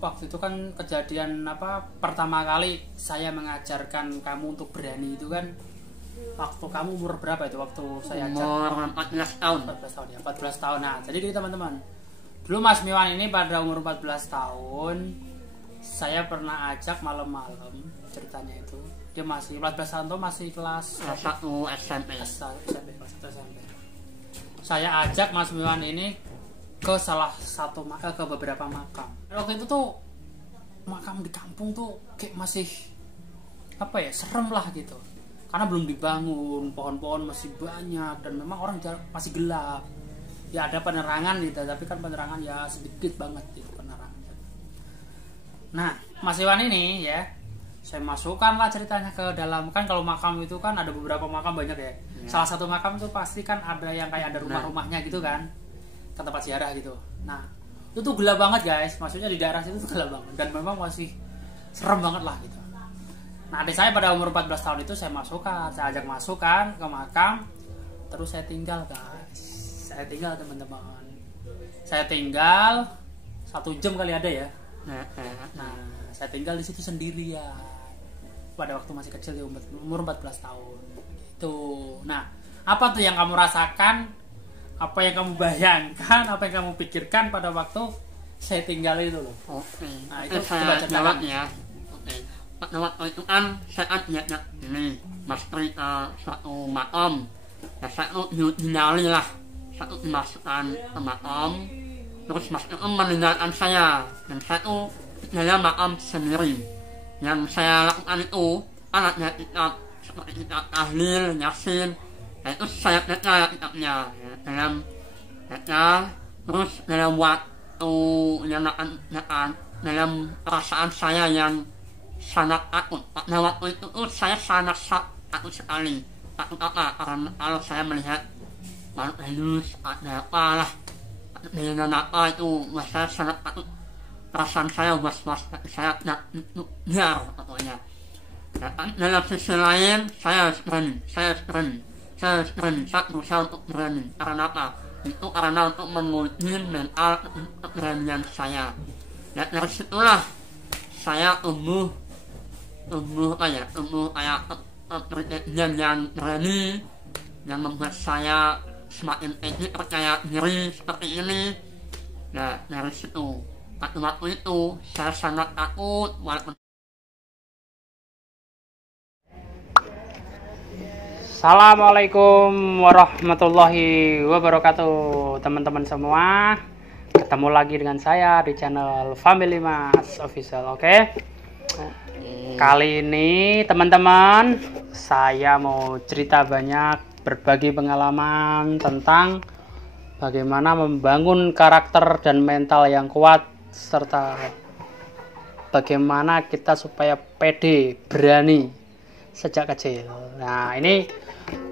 waktu itu kan kejadian apa pertama kali saya mengajarkan kamu untuk berani itu kan waktu kamu umur berapa itu waktu saya ajak? Umur 14 tahun. 14 tahun ya, 14 tahun. Nah, jadi gini teman-teman. Dulu Mas Miwan ini pada umur 14 tahun saya pernah ajak malam-malam, ceritanya itu. Dia masih 14 tahun tuh masih kelas 1 SMP. kelas 1 SMP. Saya ajak Mas Miwan ini ke salah satu ke beberapa makam. Waktu itu tuh makam di kampung tuh kayak masih apa ya, serem lah gitu. Karena belum dibangun, pohon-pohon masih banyak dan memang orang masih gelap. Ya ada penerangan gitu, tapi kan penerangan ya sedikit banget gitu penerangan. Nah, Mas Iwan ini ya, saya masukkan lah ceritanya ke dalam. Kan kalau makam itu kan ada beberapa makam banyak ya. Salah satu makam itu pasti kan ada yang kayak ada rumah-rumahnya gitu kan, ke tempat ziarah gitu. Nah, itu tuh gelap banget guys, maksudnya di daerah situ tuh gelap banget dan memang masih serem banget lah gitu. Nah, adik saya pada umur 14 tahun itu saya masukkan, saya ajak masukkan ke makam, terus saya tinggal guys. Saya tinggal teman-teman. Saya tinggal 1 jam kali ada ya. Nah, saya tinggal di situ sendirian. Pada waktu masih kecil di umur 14 tahun. Itu. Nah, apa tuh yang kamu rasakan? Apa yang kamu bayangkan? Apa yang kamu pikirkan pada waktu saya tinggal itu loh? Oke. Nah, itu saya jawab ya. Oke. Pada waktu itu kan saya diajak ini Mas Tri ke suatu makam. Nah, saya tuh dinyali lah. Saya tuh dimasukkan ke makam. Terus Mas itu meninggalkan saya. Dan saya tuh tinggal makam sendiri. Yang saya lakukan itu kan ada kitab seperti kitab tahlil, yasin. Nah, itu saya baca kitabnya dalam baca. Terus dalam waktu yang dalam perasaan saya yang sangat takut. Pada waktu itu saya sangat takut sekali. Takut apa? Karena kalau saya melihat makhluk halus, ada apalah, dengan apa itu, saya sangat takut. Perasaan saya was-was, saya tidak biar pokoknya. Dalam sisi lain, saya harus berani. Saya berusaha untuk berani. Karena apa? Itu karena untuk menguji mental keberanian saya. Dan dari situlah saya tumbuh kayak kepribadian yang berani, yang membuat saya semakin percaya diri seperti ini. Nah, dari situ pada waktu itu saya sangat takut walaupun. Assalamualaikum warahmatullahi wabarakatuh teman-teman semua. Ketemu lagi dengan saya di channel Family Mas Official. Oke. Kali ini teman-teman saya mau cerita banyak, berbagi pengalaman tentang bagaimana membangun karakter dan mental yang kuat, serta bagaimana kita supaya pede, berani sejak kecil. Nah, ini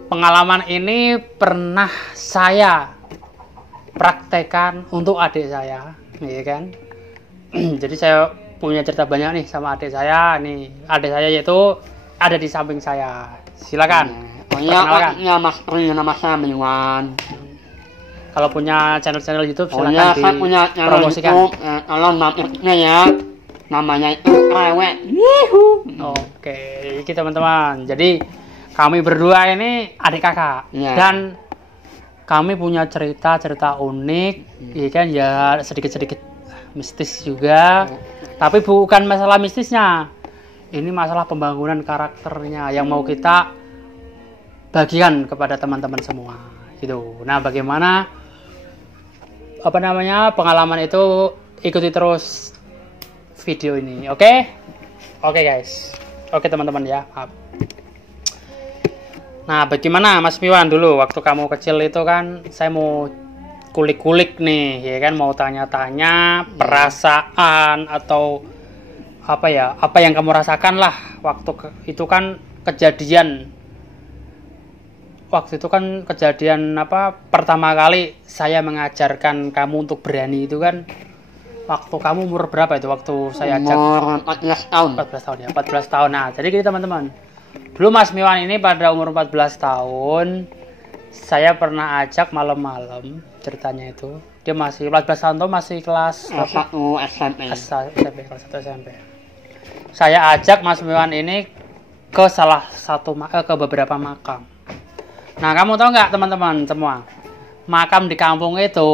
pengalaman ini pernah saya praktekkan untuk adik saya, ya kan? Jadi saya punya cerita banyak nih sama adik saya. Nih, adik saya yaitu ada di samping saya. Silakan. Ya, Mas Pri, nama saya Miwan. Kalau punya channel YouTube silakan saya punya channel YouTube. Kalau namanya ya, namanya itu Rewek. Oke, ini teman-teman. Jadi kami berdua ini adik kakak dan kami punya cerita unik, ya kan, ya sedikit-sedikit mistis juga. Tapi bukan masalah mistisnya. Ini masalah pembangunan karakternya yang mau kita bagikan kepada teman-teman semua gitu. Nah, bagaimana pengalaman itu, ikuti terus video ini. Oke guys, oke teman-teman ya, maaf. Nah, bagaimana Mas Miwan dulu waktu kamu kecil itu kan, saya mau kulik-kulik nih, ya kan, mau tanya-tanya perasaan atau apa yang kamu rasakan lah waktu itu kan kejadian pertama kali saya mengajarkan kamu untuk berani itu kan waktu kamu umur berapa itu waktu saya ajak? Umur 14 tahun. 14 tahun ya, 14 tahun. Nah, jadi gini teman-teman. Dulu Mas Miwan ini pada umur 14 tahun saya pernah ajak malam-malam, ceritanya itu. Dia masih 14 tahun tuh masih kelas 1 SMP. SMP kelas 1 SMP. Saya ajak Mas Miwan ini ke ke beberapa makam. Nah, kamu tahu nggak teman-teman semua? Makam di kampung itu,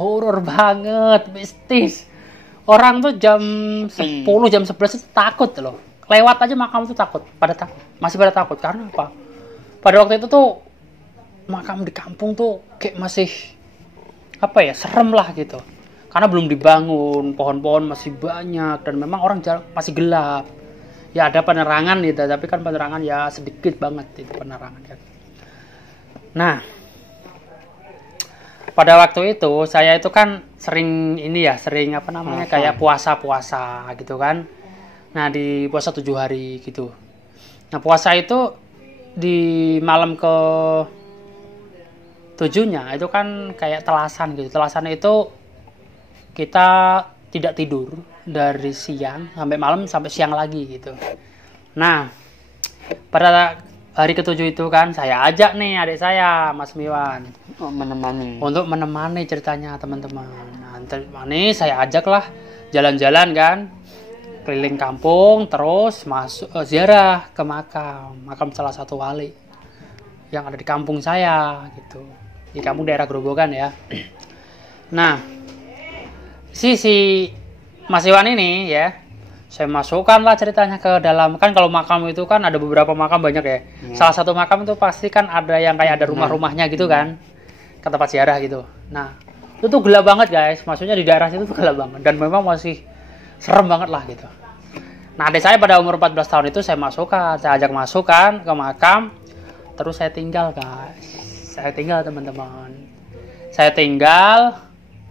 horor banget, mistis. Orang tuh jam 10, jam 11 itu takut loh. Lewat aja makam itu takut, masih pada takut. Karena apa? Pada waktu itu tuh makam di kampung tuh kayak masih serem lah gitu. Karena belum dibangun, pohon-pohon masih banyak dan memang orang masih gelap. Ya ada penerangan gitu, tapi kan penerangan ya sedikit banget itu penerangan kan. Nah, pada waktu itu saya itu kan sering kayak puasa gitu kan. Nah, di puasa 7 hari gitu. Nah, puasa itu di malam ke 7-nya itu kan kayak telasan gitu. Telasan itu kita tidak tidur dari siang sampai malam sampai siang lagi gitu. Nah, pada hari ke-7 itu kan saya ajak nih adik saya, Mas Miwan, untuk menemani ceritanya teman-teman. Nah, saya ajaklah jalan-jalan kan, keliling kampung, terus masuk ziarah ke makam salah satu wali yang ada di kampung saya gitu, di kampung daerah Grobogan ya. Nah, si Mas Iwan ini ya, saya masukkan lah ceritanya ke dalam. Kan kalau makam itu kan ada beberapa makam banyak ya. Salah satu makam itu pasti kan ada yang kayak ada rumah-rumahnya gitu kan, ke tempat ziarah gitu. Nah, itu tuh gelap banget guys, maksudnya di daerah situ tuh gelap banget dan memang masih serem banget lah gitu. Nah, adik saya pada umur 14 tahun itu saya ajak masukkan ke makam, terus saya tinggal guys. Saya tinggal teman-teman. Saya tinggal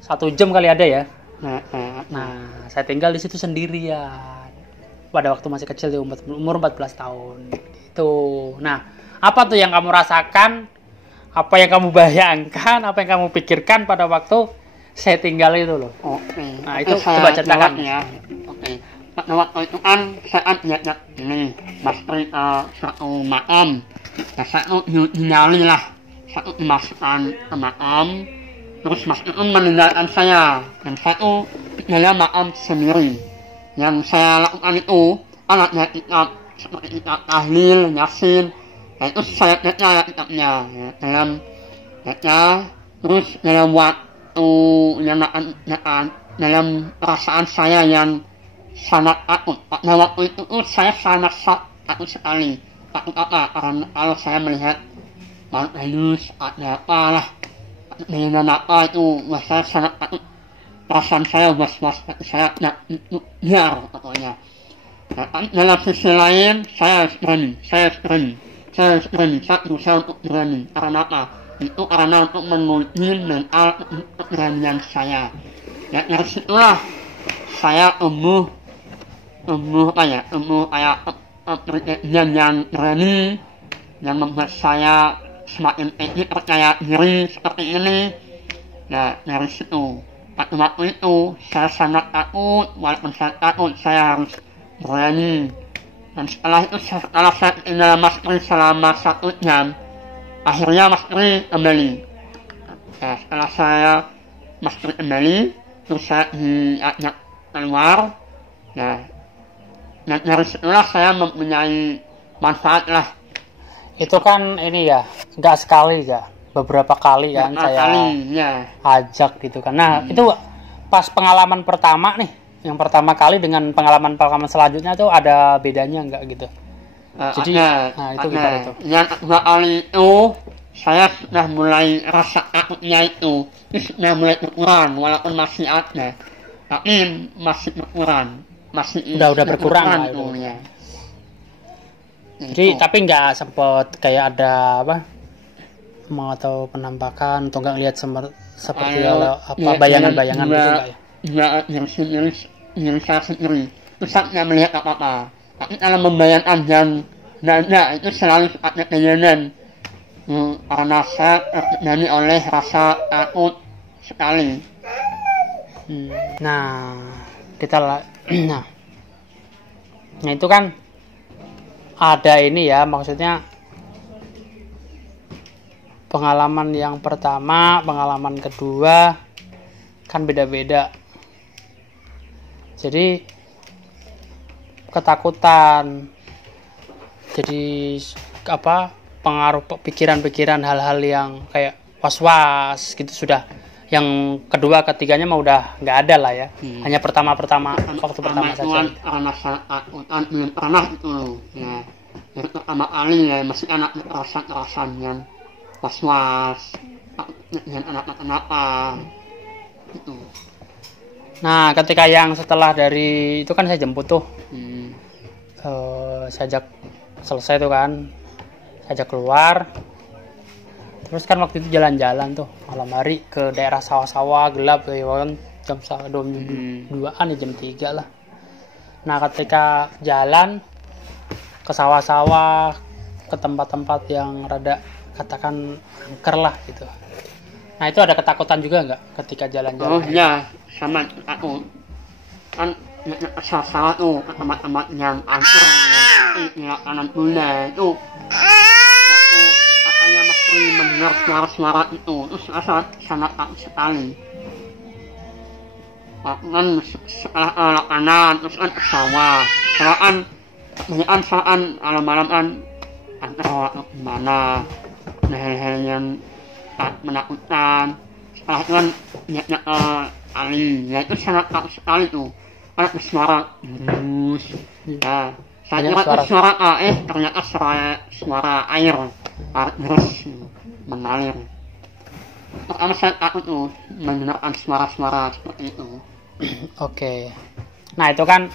1 jam kali ada ya. Nah, saya tinggal di situ sendirian. Pada waktu masih kecil di umur 14 tahun. Itu. Nah, apa tuh yang kamu rasakan? Apa yang kamu bayangkan? Apa yang kamu pikirkan pada waktu saya tinggal itu loh? Oke. Nah, itu coba ceritakan ya. Oke. Pada waktu itu kan saya lihat ini pasti satu makam. Nah, saya nyali lah. Saya dimasukkan ke makam. Terus Mas itu meninggalkan saya dan saya itu dalam makam sendiri. Yang saya lakukan itu anaknya kitab seperti kitab tahlil, yasin. Nah, itu saya baca kitabnya ya, dalam baca. Terus dalam waktu yang dalam perasaan saya yang sangat takut. Pada waktu itu saya sangat takut sekali. Takut apa? Karena kalau saya melihat makhluk halus ada apalah. Dengan apa itu, saya sangat takut. Perasaan saya was-was, saya tidak biar pokoknya. Dalam sisi lain, saya berani untuk berani. Karena apa? Itu karena untuk menguji mental keberanian saya. Dan dari situlah saya tumbuh kayak kepribadian yang berani, yang membuat saya semakin tinggi percaya diri seperti ini. Nah, dari situ pada waktu itu saya sangat takut. Walaupun saya takut, saya harus berani. Dan setelah itu setelah saya tinggal Mas Pri selama 1 jam, akhirnya Mas Pri kembali. Nah, setelah saya Mas Pri kembali, terus saya diajak keluar. Nah, dari situlah saya mempunyai manfaat lah. Itu kan ini ya, nggak sekali ya, beberapa kali kan saya ajak gitu kan. Nah, itu pas pengalaman pertama nih, yang pertama kali dengan pengalaman selanjutnya tuh ada bedanya nggak gitu? Jadi, itu gimana itu? Yang kedua kali itu saya sudah mulai rasa takutnya itu sudah mulai berkurang, walaupun masih ada, tapi masih berkurang, udah berkurang lah itu. Ya. Jadi tapi nggak sempet kayak ada mau atau penampakan atau nggak lihat seperti bayangan-bayangan gitu nggak ya? Nggak, yang saya sendiri itu saya nggak melihat apa-apa. Tapi kalau membayangkan dan nada itu selalu ada kejadian. Karena saya terjadi oleh rasa takut sekali. Nah, nah itu kan ada ini ya, maksudnya pengalaman yang pertama, pengalaman kedua, kan beda-beda. Jadi ketakutan, jadi apa, pengaruh pikiran-pikiran hal-hal yang kayak was-was gitu sudah. Yang kedua ketiganya mah udah nggak ada lah ya. Hanya waktu pertama saja. Karena saat belum pernah itu loh. Ya, yang pertama kali ya masih anak perasaan yang was-was, yang anak kenapa itu. Nah, ketika yang setelah dari itu kan saya jemput tuh. Saya ajak selesai tuh kan, saya ajak keluar. Terus kan waktu itu jalan-jalan tuh malam hari ke daerah sawah-sawah gelap ya kan, jam 2-an ya, jam 3 lah. Nah, ketika jalan ke sawah-sawah, ke tempat-tempat yang rada katakan angker lah gitu. Nah, itu ada ketakutan juga nggak ketika jalan-jalan? Oh iya, sama aku kan sawah tuh tempat-tempat yang angker, yang kanan bulan itu. Katanya mesti mendengar suara-suara itu, terus sangat takut sekali. Kan setelah kanan, terus kan ke sawah, sawaan malam-malam kan antara gimana, hal-hal yang menakutkan. Setelah itu kan lihatnya ke kali, ya itu sangat takut sekali tuh. Ada suara terus, ya saya kira itu suara ternyata suara air terus mengalir. Pertama saya takut tuh mendengarkan suara-suara seperti itu. Oke. Nah, itu kan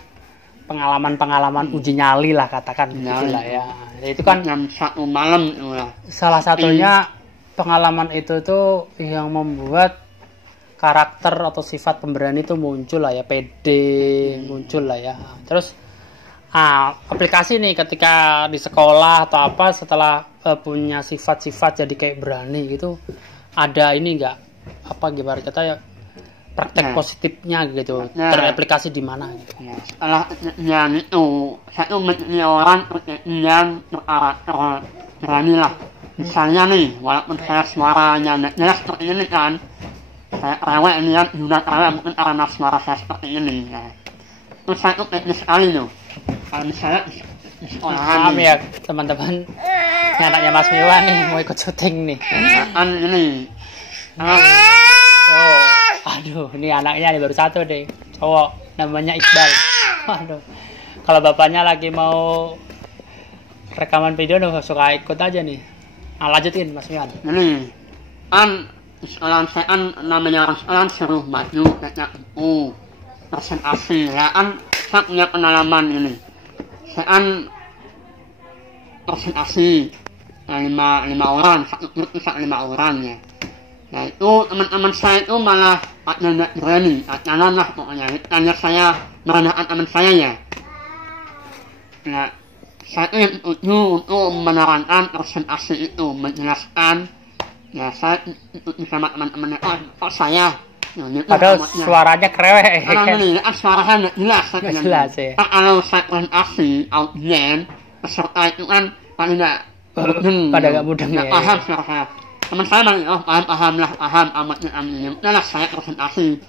pengalaman uji nyali lah katakan gitulah ya. Itu kan jam 1 malam itu lah. Salah satunya pengalaman itu tuh yang membuat karakter atau sifat pemberani itu muncul lah ya, pede muncul lah ya. Terus aplikasi nih ketika di sekolah atau apa setelah punya sifat-sifat jadi kayak berani gitu, ada ini enggak apa gimana kata ya, praktek positifnya gitu, teraplikasi di mana gitu. Setelah yang itu saya menjadi orang yang berkarakter berani lah. Misalnya nih, walaupun saya suaranya jelas seperti ini kan, saya rewel niat juga rewel mungkin karena suara saya seperti ini ya. Terus saya tuh teknis sekali loh. Kalau misalnya paham ya teman-teman, ini anaknya Mas Miwan nih mau ikut syuting nih. Kan ini aduh, ini anaknya nih baru satu deh, cowok, namanya Iqbal. Waduh, kalau bapaknya lagi mau rekaman video nih suka ikut aja nih. Lanjutin Mas Miwan. Ini kan sekalian saya kan namanya orang sekalian suruh maju kayak presentasi ya kan, saya punya pengalaman ini. Saya kan presentasi 5 orang, satu grup bisa 5 orang ya. Nah itu teman-teman saya itu malah nggak berani, jalan lah pokoknya. Tanya saya merendahkan teman saya ya. Nah saya itu yang tuju untuk menerangkan presentasi itu, menjelaskan. Ya saya itu sama teman-temannya, kok saya padahal suaranya krewek kan ini kan suaranya nggak jelas ya. Kalau saya presentasi audien peserta itu kan paling nggak mudeng ya, paham suara saya. Teman saya bilang paham amatnya amin. Nah saya presentasi,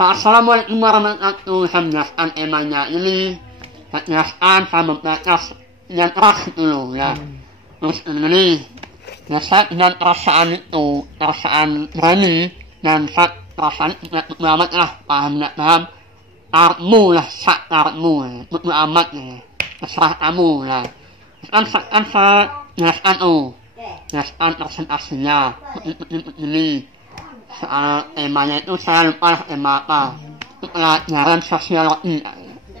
assalamualaikum warahmatullahi wabarakatuh, menjelaskan temanya ini, menjelaskan saya membaca yang keras itu loh ya. Terus ini ya saya dengan perasaan itu, perasaan berani dan saya perasaan amat lah, paham nggak paham karmu lah, karmu amat ya, terserah kamu lah. Kan saya jelaskan presentasinya ini soal temanya itu, saya lupa lah tema apa, pelajaran sosiologi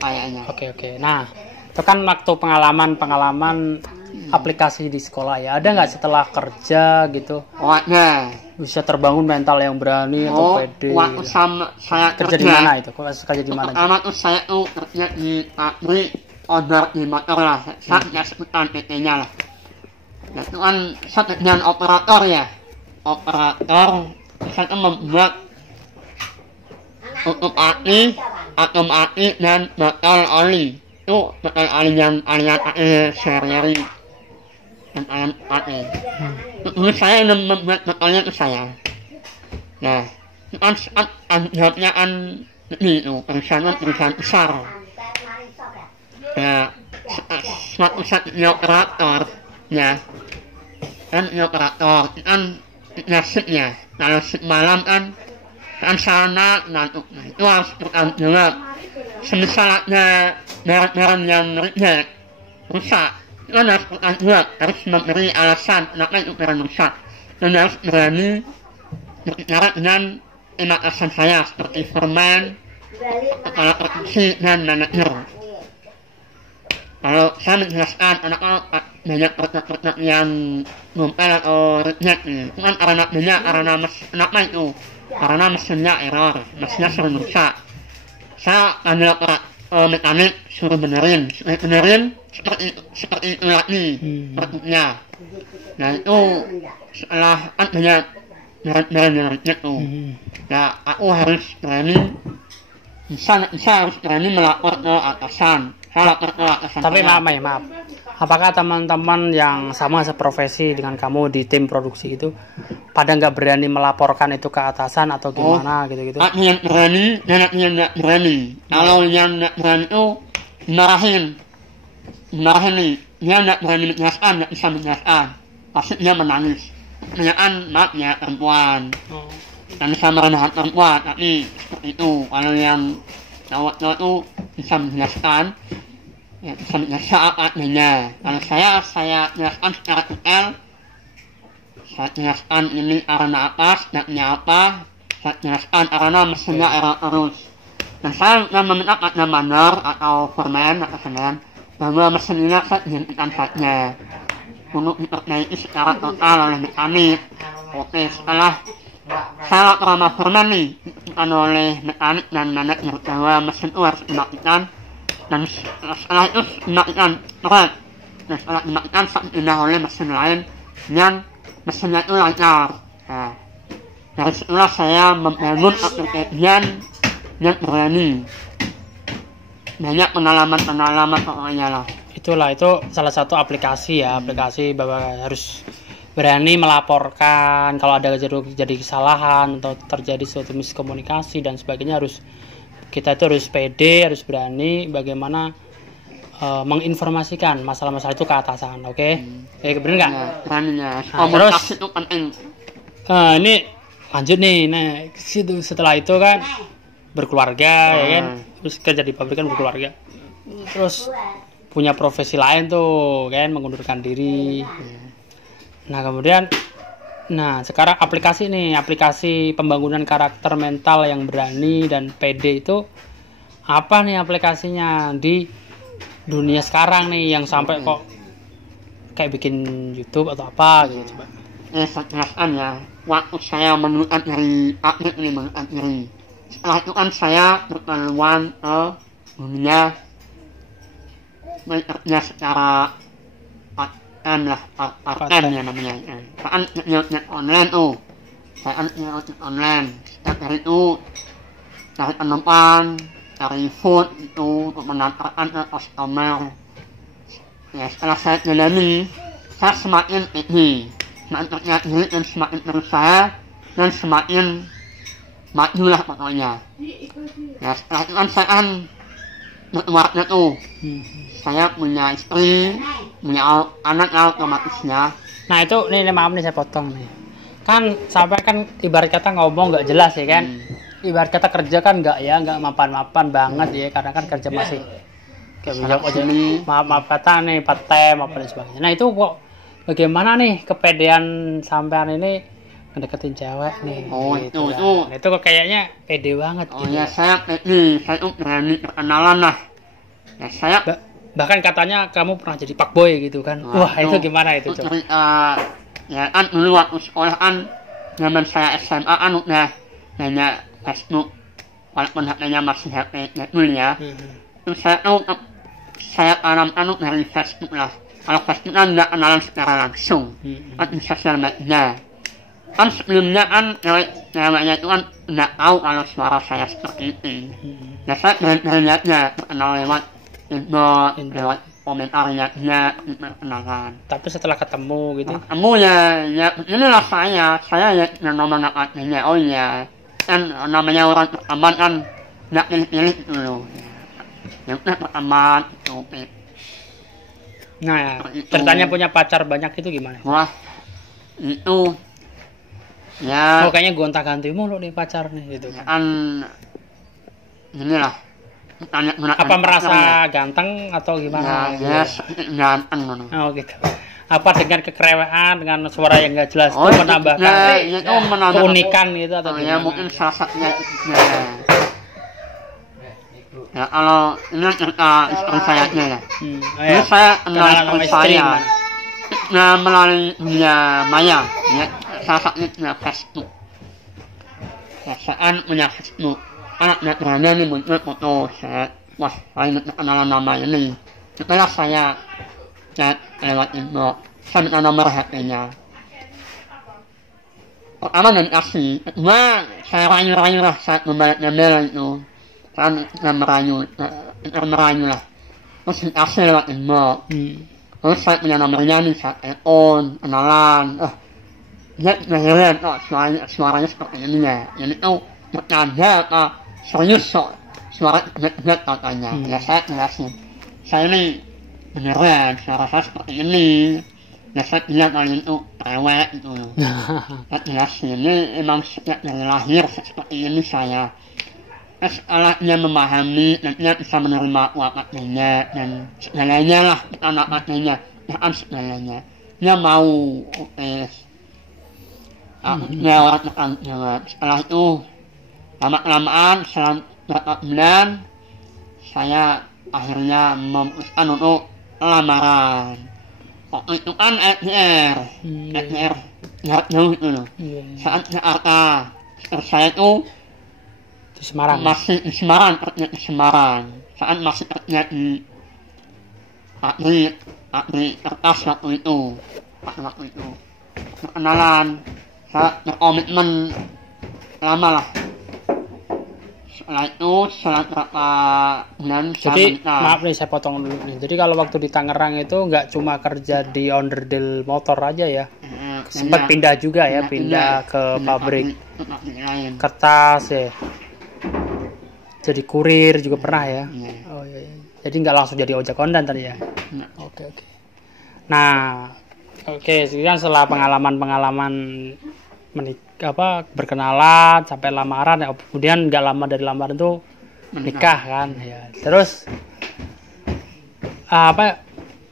kayaknya. Oke. Nah itu kan waktu pengalaman aplikasi di sekolah ya, ada nggak setelah kerja gitu? Bisa terbangun mental yang berani atau pede? Waktu sama saya kerja di mana itu? Kerja di mana? Pertama tuh saya tuh kerja di pabrik order di motor lah, saya nggak sebutan PT-nya lah. Nah itu kan saya dengan operator ya, operator saya tuh membuat tutup aki, atom aki dan botol oli. Itu botol oli yang pakai sehari-hari dan pakai. Dulu saya yang membuat botolnya itu saya. Nah Kan saat jawabnya itu perusahaan besar. Ya, suatu operator ya kan operator kan nasibnya kalau malam kan sana itu harus bertanggung jawab. Semisalnya merek-merek yang reject rusak, itu harus bertanggung jawab, harus memberi alasan kenapa itu merek rusak, dan harus berani berbicara dengan atasan saya seperti foreman, kepala produksi dan manajer. Kalau saya menjelaskan kenapa banyak produk-produk yang ngumpul atau reject itu kan karena kenapa itu? Karena mesinnya error, mesinnya sering rusak. Saya ambil mekanik suruh benerin seperti itu lagi produknya. Nah itu setelah banyak benar itu, ya aku harus berani, bisa harus berani melapor ke atasan. Tapi maaf, apakah teman-teman yang sama seprofesi dengan kamu di tim produksi itu pada nggak berani melaporkan itu ke atasan atau gimana gitu-gitu? Yang berani dan yang nggak berani. Kalau yang nggak berani itu marahin nih, dia nggak berani menjelaskan, nggak bisa menjelaskan, pasti dia menangis. Kebanyakan maaf ya perempuan, dan bisa merendahkan perempuan, tapi seperti itu. Kalau yang cowok itu bisa menjelaskan, ya bisa menjelaskan apa adanya. Kalau saya jelaskan secara detail, saya jelaskan ini karena apa, sebabnya apa, saya jelaskan karena mesinnya error terus. Dan saya meminta pada manajer atau foreman atau semen bahwa mesin ini saya dihentikan saja untuk diperbaiki secara total oleh mekanik. Oke, setelah saya lapor sama foreman nih, diperhatikan oleh mekanik dan manajer bahwa mesin itu harus dimatikan, dan setelah itu dimatikan terus. Dan setelah dimatikan saya dipindah oleh mesin lain yang mesinnya itu lancar. Nah, dari situlah saya membangun aplikasian yang berani. Banyak pengalaman pokoknya lah. Itulah, itu salah satu aplikasi ya, aplikasi bahwa harus berani melaporkan kalau ada terjadi kesalahan atau terjadi suatu miskomunikasi dan sebagainya. Kita itu harus pede, harus berani bagaimana menginformasikan masalah-masalah itu ke atasan. Oke? Bener nggak? Beraninya. Terus itu penting. ini lanjut nih. Nah, setelah itu kan berkeluarga, ya kan? Terus kerja di pabrik kan berkeluarga. Terus punya profesi lain tuh kan, mengundurkan diri. Nah kemudian, sekarang aplikasi pembangunan karakter mental yang berani dan pede itu apa nih aplikasinya di dunia sekarang nih yang sampai kok kayak bikin YouTube atau apa gitu coba? Saya jelaskan ya, waktu saya menuliskan dari pabrik ini menuliskan diri. Setelah itu kan saya berpeluang ke dunia bekerja secara part-time ya namanya. Saya nyet online tuh. Saya nyet online. Setiap hari itu cari penumpang, cari food itu untuk menantarkan ke customer. Ya setelah saya jalani, saya semakin tinggi, semakin percaya diri dan semakin berusaha dan semakin majulah pokoknya. Ya setelah itu kan saya berkeluarga tuh. Saya punya istri, punya anak otomatisnya. Nah itu, maaf nih saya potong nih. Kan sampai kan ibarat kata ngomong nggak jelas ya kan. Ibarat kata kerja kan nggak mapan-mapan banget ya, karena kan kerja masih kayak bijak aja nih. Maaf kata nih part-time apa dan sebagainya. Nah itu kok bagaimana nih kepedean sampean ini ngedeketin cewek nih? Itu kok kayaknya pede banget. Ya saya pede, saya berani perkenalan lah. Ya saya bahkan katanya kamu pernah jadi fuckboy gitu kan. Wah itu gimana itu coba? Ya kan dulu waktu sekolah kan zaman saya SMA kan udah banyak Facebook, walaupun HP-nya masih HP jadul ya. Terus saya tanamkan dari Facebook lah. Kalau Facebook kan nggak kenalan secara langsung, kan di sosial media. Kan sebelumnya kan ceweknya itu kan nggak tahu kalau suara saya seperti itu. Nah saya dari lihatnya terkenal lewat lewat komentarnya dia perkenalan. Tapi setelah ketemu gitu? Ketemu ya inilah saya yang nomor nakatnya. Oh ya, kan namanya orang aman kan nggak pilih-pilih gitu loh. Yang aman itu. Nah ya, ceritanya punya pacar banyak itu gimana? Wah itu ya kayaknya gonta-ganti mulu nih pacar nih gitu kan. Kan inilah apa merasa ganteng atau gimana? Ya, ganteng gitu. Oh gitu. Apa dengan kekrewaan, dengan suara yang nggak jelas itu menambahkan keunikan gitu atau ya mungkin salah satunya ya kalau ini cerita istri saya ya. Ini saya kenal istri saya melalui dunia maya ya, salah satunya punya Facebook. Perasaan punya Facebook anaknya berani nih muncul foto saya, wah saya kenalan nama ini. Setelah saya chat lewat inbox, saya minta nomor HP-nya. Pertama dan kasih, kedua saya rayu-rayu lah saat membayar itu. Saya merayu lah. Terus dikasih lewat inbox. Terus saya punya nomornya nih, saya telepon, kenalan. Dia ngeheran, suaranya seperti ini ya. Jadi tuh bercanda apa serius kok, suara get katanya. Ya saya jelasin, saya ini beneran suara saya seperti ini. Ya saya bilang kalau itu cewek gitu. Saya jelasin, ini emang sejak dari lahir seperti ini saya. Setelah dia memahami dan dia bisa menerima wafatnya dan segalanya lah, anak wafatnya, bahkan segalanya. Dia mau dia orang akan jawab. Setelah itu lama-kelamaan setelah beberapa bulan saya akhirnya memutuskan untuk lamaran. Waktu itu kan FDR jarak jauh itu loh. Saat Jakarta, saya itu di Semarang. Masih di Semarang, kerja di Semarang. Saat masih kerja di pabrik kertas waktu itu. Perkenalan, saya berkomitmen lama lah. Setelah itu, setelah berapa bulan saya menikah. Maaf nih, saya potong dulu nih. Jadi kalau waktu di Tangerang itu nggak cuma kerja di onderdil motor aja ya, sempat pindah juga ya, pindah ke pabrik kertas ya. Jadi kurir juga pernah ya. Oh iya. Jadi nggak langsung jadi ojek online tadi ya. Oke. Nah, sekarang setelah pengalaman berkenalan sampai lamaran ya, kemudian nggak lama dari lamaran itu nikah kan ya. Terus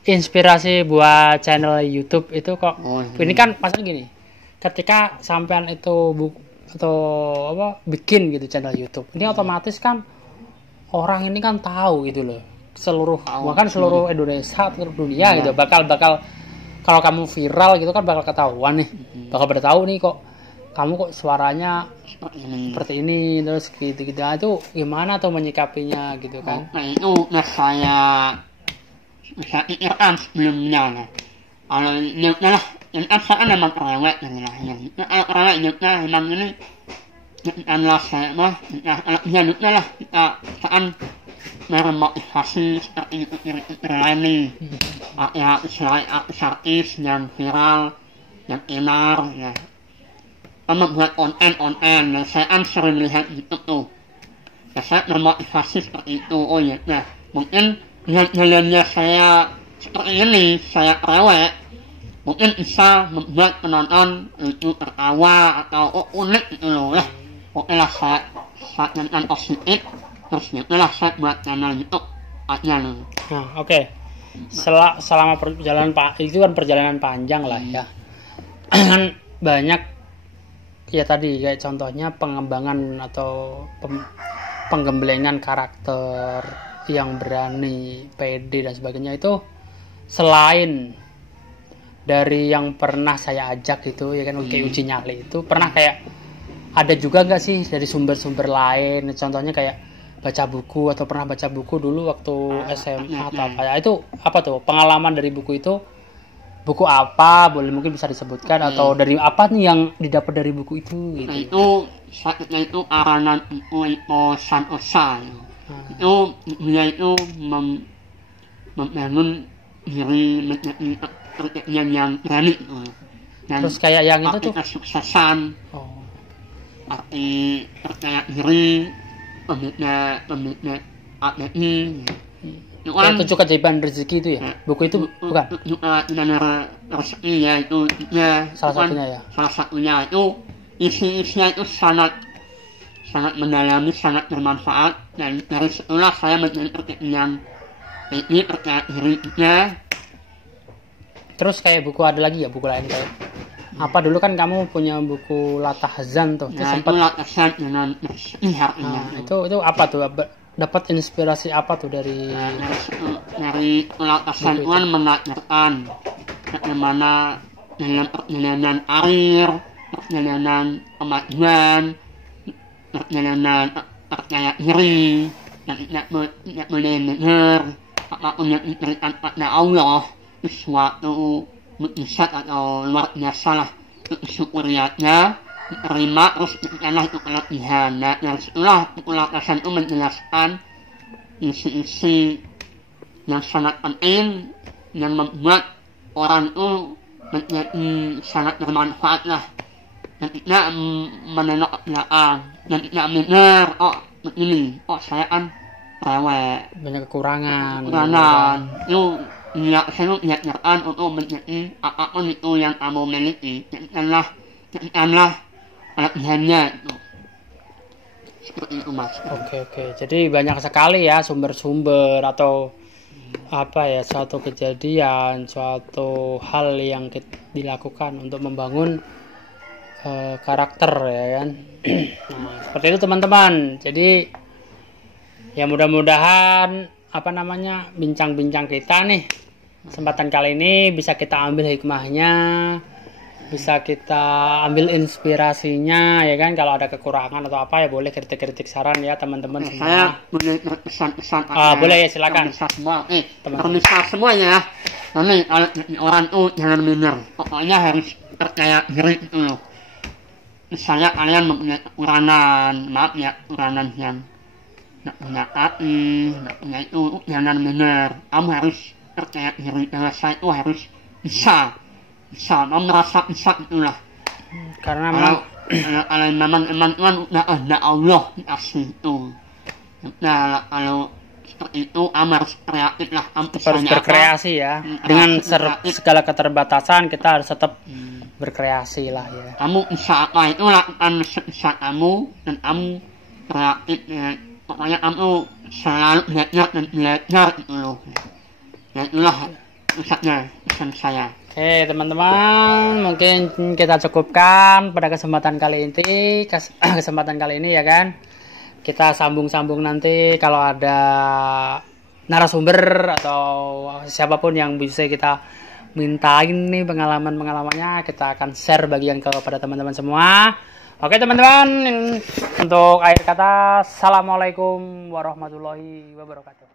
inspirasi buat channel YouTube itu kok ini kan pasal gini, ketika sampean itu bikin gitu channel YouTube ini otomatis kan orang ini kan tahu gitu loh, bahkan seluruh Indonesia, seluruh dunia gitu bakal kalau kamu viral gitu kan bakal ketahuan nih, bakal bertahu nih kok kamu kok suaranya seperti ini terus gitu. Nah, itu gimana tuh menyikapinya gitu kan? Nah itu saya pikirkan sebelumnya lah. Kalau nyutnya lah, yang saya memang kerewek dari lahir. Kalau kerewek nyutnya memang ini nyutnya saya mah, kalau dia nyutnya lah kita akan memotivasi seperti itu berani. Ya selain artis yang viral, yang enar ya. Membuat konten dan saya kan sering melihat gitu tuh. Ya saya memotivasi seperti itu. Oh ya, nah mungkin dengan jalannya saya seperti ini, saya kerewek, mungkin bisa membuat penonton itu tertawa atau unik gitu loh ya. Oke lah saya dengan positif, terus gitu lah saya buat channel YouTube aja loh. Nah oke. Selama perjalanan itu kan perjalanan panjang lah ya. Kan banyak ya tadi kayak contohnya pengembangan atau penggemblengan karakter yang berani, pede dan sebagainya itu selain dari yang pernah saya ajak gitu ya kan kayak uji nyali itu pernah kayak ada juga nggak sih dari sumber-sumber lain, contohnya kayak baca buku atau pernah baca buku dulu waktu SMA atau apa ya, itu apa tuh pengalaman dari buku itu? Buku apa boleh mungkin bisa disebutkan atau dari apa nih yang didapat dari buku itu gitu. Nah, itu satunya itu aranan Iko Santosa itu dia itu membangun diri menjadi pekerjaan yang berani terus kayak yang itu tuh kesuksesan arti percaya diri, pemiliknya API. Itu kan Tujuh keajaiban rezeki itu ya, buku itu bukan? Rezeki ya, itu Salah satunya ya. Salah satunya itu isi-isinya itu sangat mendalami, sangat bermanfaat, dan dari situlah saya menjadi percayaan ini, percaya dirinya. Terus kayak buku ada lagi ya, buku lain kayak apa dulu kan kamu punya buku Latahzan tuh, itu Nah, itu sempat. latasan dengan bersihar Itu apa tuh? Dapat inspirasi apa tuh dari dari latasan itu kan mengajarkan bagaimana dalam perjalanan karir, perjalanan kemajuan, perjalanan percaya diri, dan tidak boleh dengar apapun yang diberikan pada Allah, sesuatu mukjizat atau luar biasa lah, syukuriatnya diterima, terus diberikanlah itu kelebihan. Nah, dari situlah buku latasan itu menjelaskan isi-isi yang sangat penting yang membuat orang itu menjadi sangat bermanfaat lah, dan tidak menengok ke belakang, dan tidak mendengar begini, saya kan rewel, banyak kekurangan. itu saya diajarkan untuk menjadi apapun itu yang kamu miliki, jadikanlah kelebihannya itu. Seperti itu, Mas. Oke. Jadi banyak sekali ya sumber-sumber atau apa ya, suatu kejadian, suatu hal yang dilakukan untuk membangun karakter ya kan. Nah, seperti itu teman-teman. Jadi ya mudah-mudahan bincang-bincang kita nih kesempatan kali ini bisa kita ambil hikmahnya, bisa kita ambil inspirasinya ya kan. Kalau ada kekurangan atau apa ya boleh kritik-kritik saran ya teman-teman semua. Saya boleh berpesan-pesan. Boleh ya, silakan. Pemirsa semua ya. Nanti kalau orang tuh jangan minder. Pokoknya harus percaya diri itu loh. Misalnya kalian mempunyai kekurangan, maaf ya, kekurangan yang nggak punya kaki, nggak punya itu, jangan minder. Kamu harus percaya diri bahwa saya itu harus bisa, kamu merasa bisa itulah. Karena memang kalau memang kan udah ada Allah dikasih itu. Nah, kalau seperti itu kamu harus kreatif lah, harus berkreasi ya. Dengan segala keterbatasan kita harus tetap berkreasi lah ya. Kamu bisa apa itu lakukan sebisa kamu, dan kamu kreatif ya. Pokoknya kamu selalu belajar dan belajar itu loh. Ya itulah pesan saya. Oke teman-teman, mungkin kita cukupkan pada kesempatan kali ini ya kan. Kita sambung-sambung nanti kalau ada narasumber atau siapapun yang bisa kita mintain nih pengalamannya, kita akan share bagian kepada teman-teman semua. Oke teman-teman, untuk akhir kata, assalamualaikum warahmatullahi wabarakatuh.